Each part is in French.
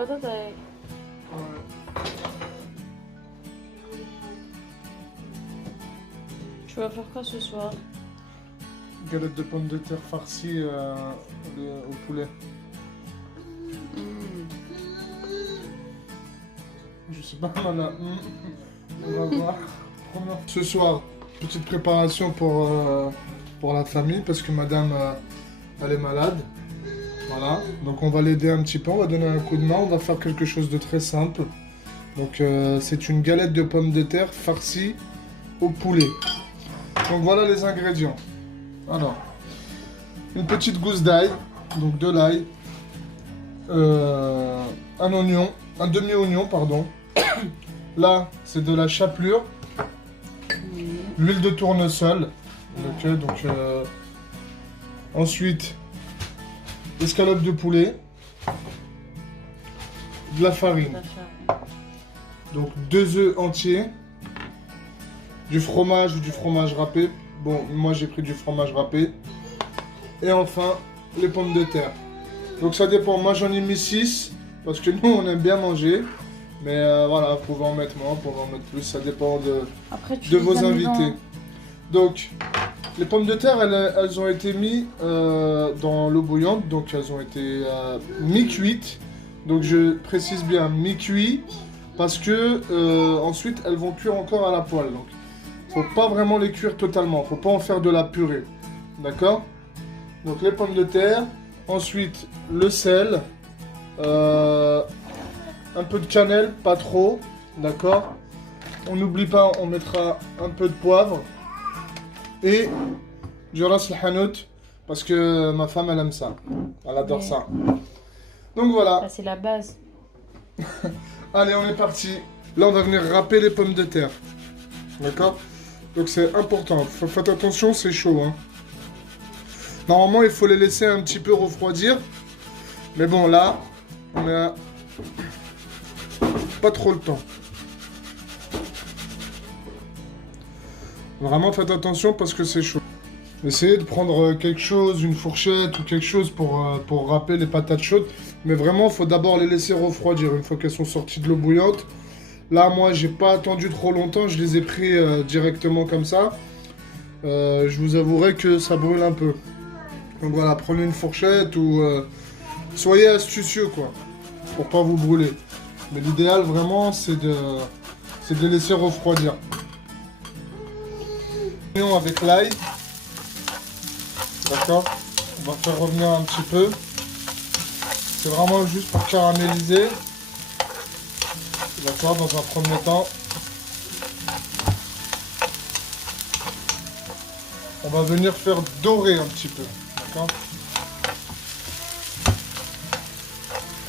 patates avec. Ouais. Tu vas faire quoi ce soir? Galette de pommes de terre farcie au poulet. Je sais pas, on va voir. Ce soir, petite préparation pour la famille parce que madame elle est malade. Voilà, donc on va l'aider un petit peu, on va donner un coup de main, on va faire quelque chose de très simple. Donc c'est une galette de pommes de terre farcie au poulet. Donc voilà les ingrédients. Alors, une petite gousse d'ail, donc de l'ail, un oignon, un demi-oignon, pardon. Là, c'est de la chapelure, l'huile de tournesol. Ok, donc ensuite, escalope de poulet, de la farine. Donc 2 œufs entiers, du fromage ou du fromage râpé. Bon, moi j'ai pris du fromage râpé. Et enfin, les pommes de terre. Donc ça dépend, moi j'en ai mis 6, parce que nous on aime bien manger. Mais voilà, vous pouvez en mettre moins, vous pouvez en mettre plus, ça dépend de vos invités. Donc, les pommes de terre, elles ont été mises dans l'eau bouillante, donc elles ont été mi-cuites. Donc je précise bien mi-cuit, parce que ensuite elles vont cuire encore à la poêle. Donc, faut pas vraiment les cuire totalement, faut pas en faire de la purée. D'accord? Donc les pommes de terre, ensuite le sel, un peu de cannelle, pas trop, d'accord? On n'oublie pas, on mettra un peu de poivre et du ras el hanout parce que ma femme elle aime ça, elle adore ça. Donc voilà. C'est la base. Allez, on est parti. Là, on va venir râper les pommes de terre, d'accord? Donc c'est important, faites attention, c'est chaud, hein. Normalement, il faut les laisser un petit peu refroidir. Mais bon, là, on a pas trop le temps. Vraiment, faites attention parce que c'est chaud. Essayez de prendre quelque chose, une fourchette ou quelque chose pour râper les patates chaudes. Mais vraiment, il faut d'abord les laisser refroidir une fois qu'elles sont sorties de l'eau bouillante. Là, moi, j'ai pas attendu trop longtemps. Je les ai pris directement comme ça. Je vous avouerai que ça brûle un peu. Donc voilà, prenez une fourchette ou soyez astucieux quoi, pour pas vous brûler. Mais l'idéal vraiment c'est de les laisser refroidir. Avec l'ail, d'accord, on va faire revenir un petit peu. C'est vraiment juste pour caraméliser, d'accord, dans un premier temps. On va venir faire dorer un petit peu.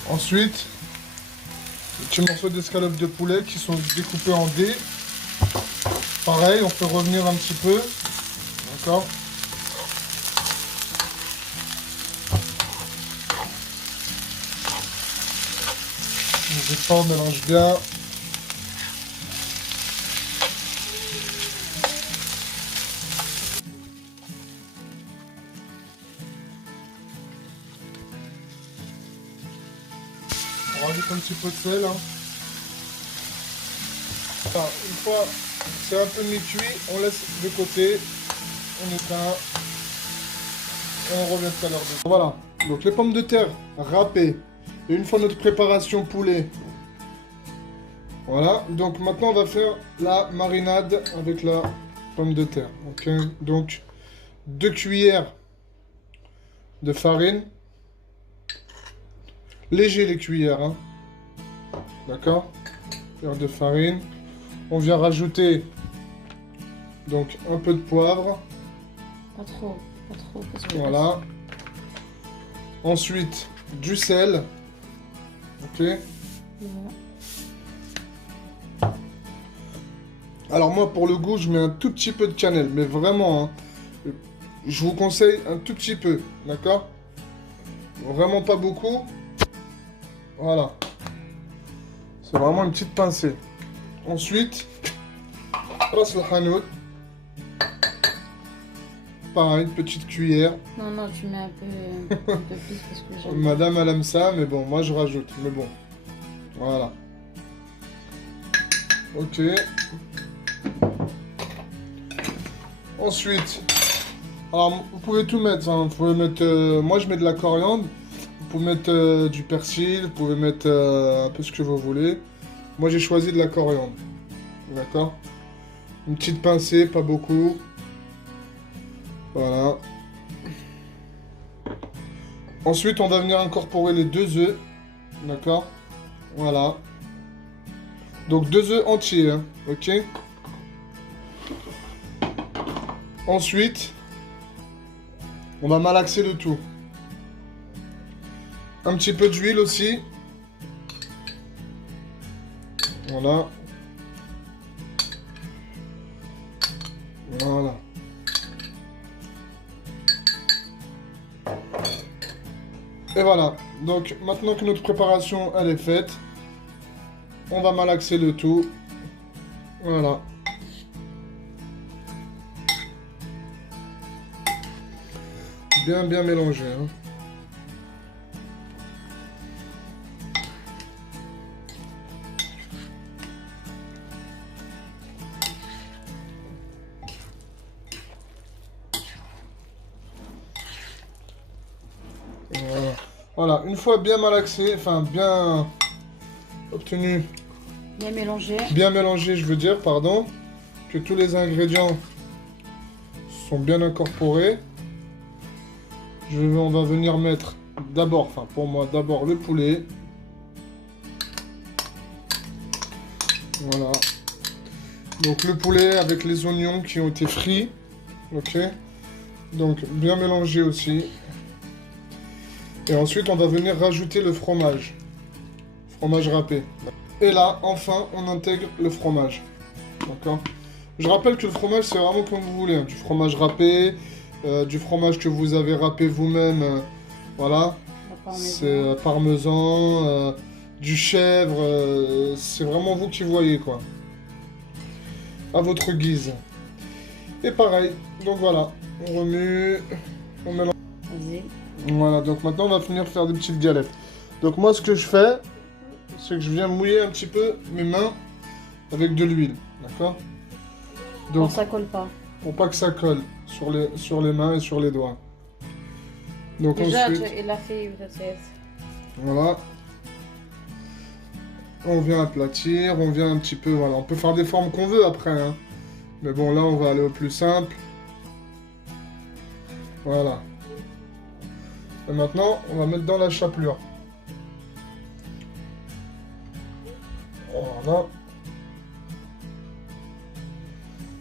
Ensuite, des petits morceaux d'escalope de poulet qui sont découpés en dés. Pareil, on fait revenir un petit peu. D'accord? N'hésitez pas, on mélange bien. On rajoute un petit peu de sel. Hein. Enfin, une fois c'est un peu mi-cuit, on laisse de côté, on éteint et on revient tout à l'heure. Voilà, donc les pommes de terre râpées. Et une fois notre préparation poulet. Voilà, donc maintenant on va faire la marinade avec la pomme de terre. Ok, donc 2 cuillères de farine. Léger les cuillères, hein. D'accord, cuillère de farine. On vient rajouter donc un peu de poivre. Pas trop, parce que voilà. Ensuite, du sel. Ok. Voilà. Alors moi, pour le goût, je mets un tout petit peu de cannelle, mais vraiment, hein, je vous conseille un tout petit peu, d'accord? Vraiment pas beaucoup. Voilà. C'est vraiment une petite pincée. Ensuite, ras el hanout. Pareil, une petite cuillère. Non, tu mets un peu plus parce que j'aime. Madame, elle aime ça, mais bon, moi je rajoute. Mais bon, Voilà. Ok. Ensuite, alors vous pouvez tout mettre. Hein. Vous pouvez mettre, moi je mets de la coriandre. Vous pouvez mettre du persil. Vous pouvez mettre un peu ce que vous voulez. Moi j'ai choisi de la coriandre. D'accord? Une petite pincée, pas beaucoup. Voilà. Ensuite, on va venir incorporer les 2 œufs. D'accord? Voilà. Donc 2 œufs entiers, hein, ok? Ensuite, on va malaxer le tout. Un petit peu d'huile aussi. Voilà. Voilà. Et voilà. Donc maintenant que notre préparation elle est faite, on va malaxer le tout. Voilà. Bien mélanger. Hein. Voilà, une fois bien malaxé, enfin bien obtenu, bien mélangé, je veux dire, pardon, que tous les ingrédients sont bien incorporés, on va venir mettre d'abord, enfin pour moi, d'abord le poulet. Voilà. Donc le poulet avec les oignons qui ont été frits, ok. Donc bien mélangé aussi. Et ensuite, on va venir rajouter le fromage. Fromage râpé. Et là, enfin, on intègre le fromage. D'accord? Je rappelle que le fromage, c'est vraiment comme vous voulez. Hein. Du fromage râpé, du fromage que vous avez râpé vous-même. Voilà. C'est parmesan, du chèvre. C'est vraiment vous qui voyez, quoi. À votre guise. Et pareil. Donc voilà. On remue. On mélange. Vas-y. Voilà, donc maintenant on va finir faire des petites galettes. Donc moi ce que je fais, c'est que je viens mouiller un petit peu mes mains avec de l'huile, d'accord? Donc Pour que ça colle pas. Pour pas que ça colle sur les mains et sur les doigts. Donc Déjà, ensuite, il a fait peut-être. voilà. On vient aplatir, on vient un petit peu, voilà. On peut faire des formes qu'on veut après, hein. Mais bon, là on va aller au plus simple. Voilà. Et maintenant, on va mettre dans la chapelure. Voilà.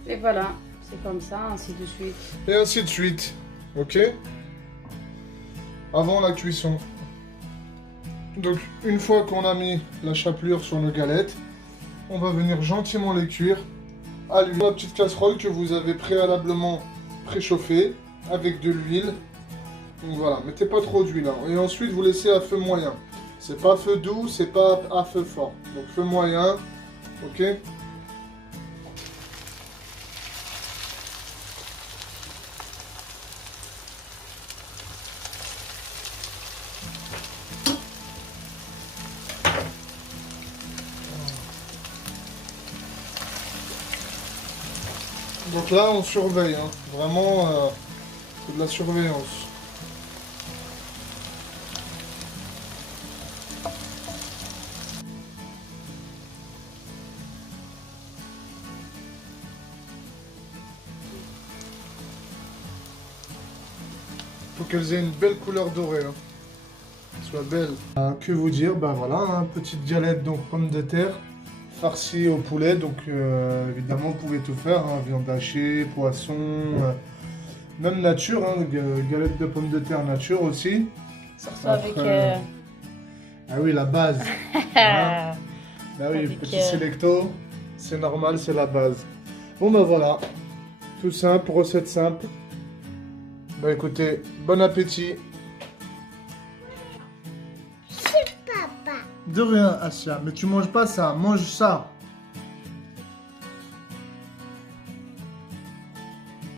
Et voilà, c'est comme ça, ainsi de suite. Et ainsi de suite. Ok? Avant la cuisson. Donc, une fois qu'on a mis la chapelure sur nos galettes, on va venir gentiment les cuire à l'huile. La petite casserole que vous avez préalablement préchauffée avec de l'huile. Donc voilà, mettez pas trop d'huile. Hein. Et ensuite, vous laissez à feu moyen. C'est pas feu doux, c'est pas à feu fort. Donc feu moyen, ok? Donc là, on surveille. Hein. Vraiment, c'est de la surveillance. Faut qu'elles aient une belle couleur dorée, hein. Qu'elles soient belles. Que vous dire, ben voilà, hein, petite galette donc pommes de terre farcie au poulet. Donc évidemment, vous pouvez tout faire, hein, viande hachée, poisson, même nature, hein, galette de pommes de terre nature aussi. Ça soit avec. Ah oui, la base. Hein. Bah oui, Avec, petit sélecto, c'est normal, c'est la base. Bon ben voilà, tout simple, recette simple. Bah écoutez, bon appétit. C'est papa. De rien, Asia, mais tu manges pas ça, mange ça.